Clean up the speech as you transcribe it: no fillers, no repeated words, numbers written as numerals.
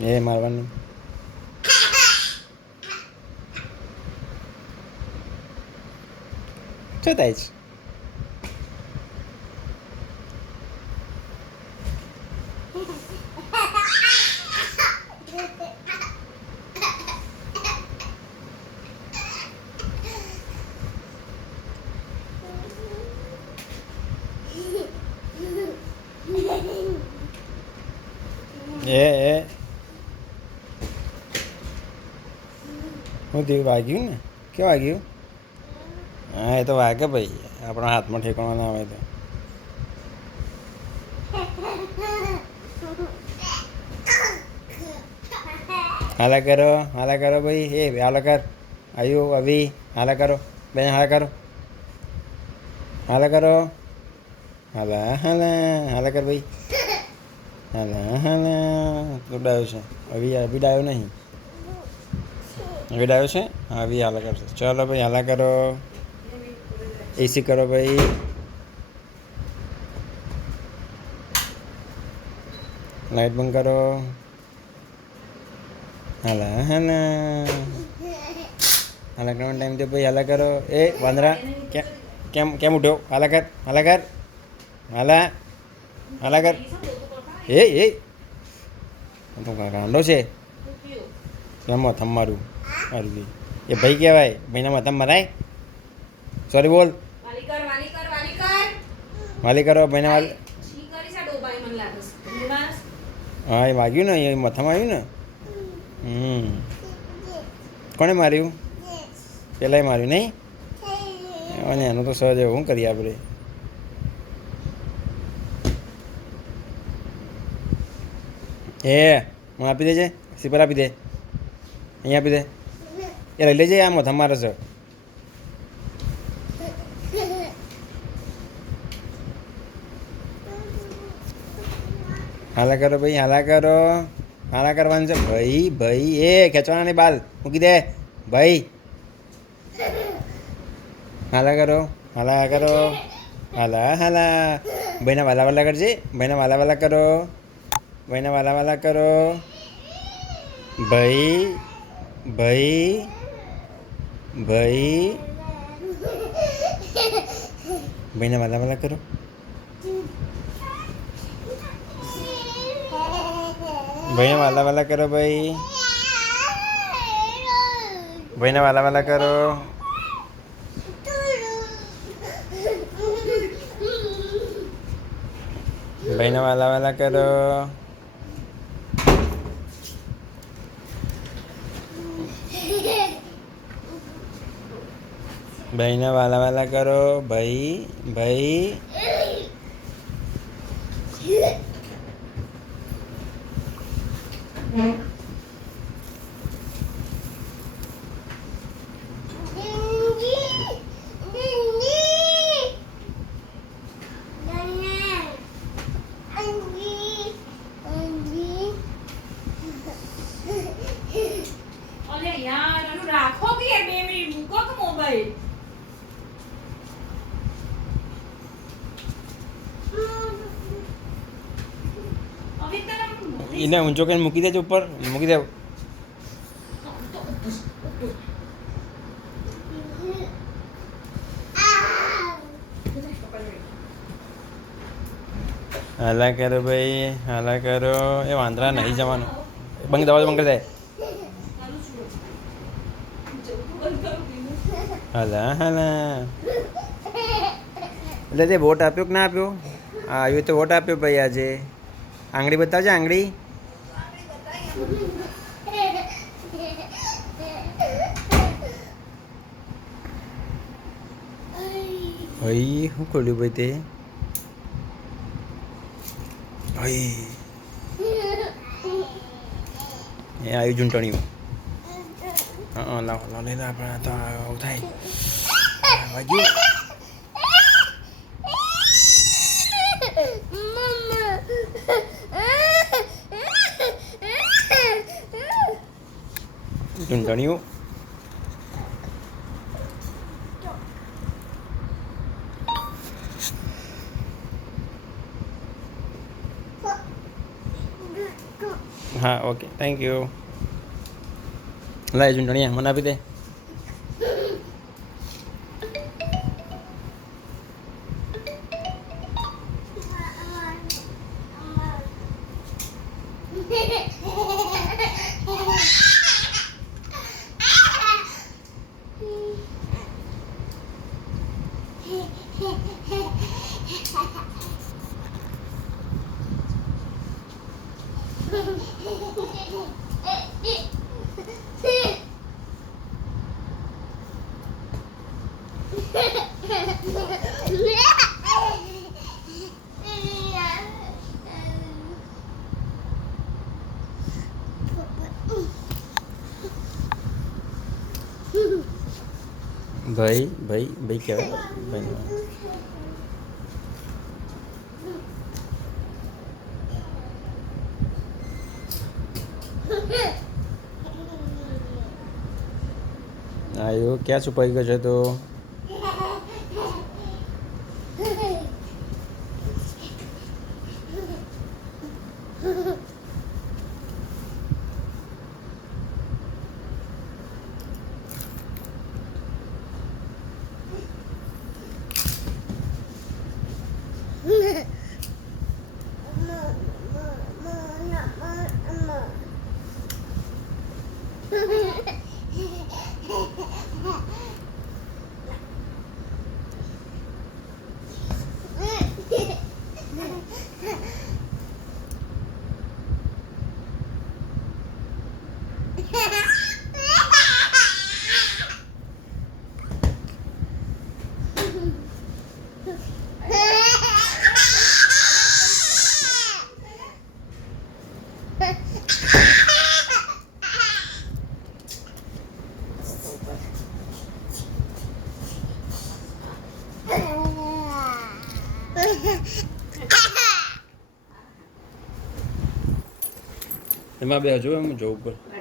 એ મારવાનું શું થાય છે? એ હું થયું? વાગ્યું ને? ક્યાં વાગ્યું? હા એ તો વાગે ભાઈ, આપણા હાથમાં ઠેકાણો ના આવે તો. હાલા કરો ભાઈ, એ હાલા કર. આયુ અભી હાલા કરો, બેન હાલા કરો, હાલા કરો, હાલા કર ભાઈ, તું ડાયો છે. અભી ડાયો નહીં, અભી ડાયો છે. હા અભી હાલા કરશે. ચાલો ભાઈ હાલા કરો, એસી કરો ભાઈ. લાઈટ બંધ કરો. હાલા કરવાનો ટાઈમ તો ભાઈ હાલા કરો. એ વાંદરા કેમ કેમ ઉઠ્યો? હાલા કર, હાલા કર. એ તો કાંડો છે. મથમ મારું અરજી એ ભાઈ કહેવાય, ભાઈના મથમ મરાય. સોરી બોલ. વાલી કરો ભાઈના વાલી. હા એ વાગ્યું ને, એ મથમ આવ્યું ને. કોણે માર્યું? પેલાય માર્યું નહીં? અને એનું તો સહજ શું કરીએ આપણે? હું આપી દેજે, સિપર આપી દે, અહીંયા આપી દે. એ લઈ લેજે, આમ તમારે છે. હાલા કરો ભાઈ, હાલા કરવાનું છે ભાઈ. એ ખેંચવાના નહીં બાલ, મૂકી દે ભાઈ. હાલા કરો, હાલા ભાઈના વાલા કરજે. ભાઈના વાલા કરો, ભાઈના વાલા કરો. ભાઈ ભાઈના વાલા કરો. ભાઈના વાલા કરો ભાઈ. ભાઈના વાલા કરો. ભાઈના વાલા કરો. ભાઈના વાલા કરો ભાઈ. એને ઊંચો કરીને મૂકી દેજો, ઉપર મૂકી દે. હાલા કરો ભાઈ, હાલા કરો. એ વાંદરા નહીં જવાનું. બંધ દરવાજો બંધ કરી દે. હાલા એટલે તે વોટ આપ્યો કે ના આપ્યો? હા આવ્યું તો વોટ આપ્યો ભાઈ આજે. આંગળી બતાવજે, આંગળી. ભાઈ શું ખોલ્યું ભાઈ તે? ભાઈ એ આવ્યું ચૂંટણીયું. લાવો લઈ લે આપણે. તો આવું થાય વાગ્યું. ચૂંટણીયું હા ઓકે થેન્ક યુ. લાય ચૂંટણીયા મને આપી દે. ભાઈ ભાઈ ભાઈ કહેવાય ભાઈ. આયો ક્યાં છુપાઈ ગયો છે તો? એમાં બે હજુ એમ જવું ઉપર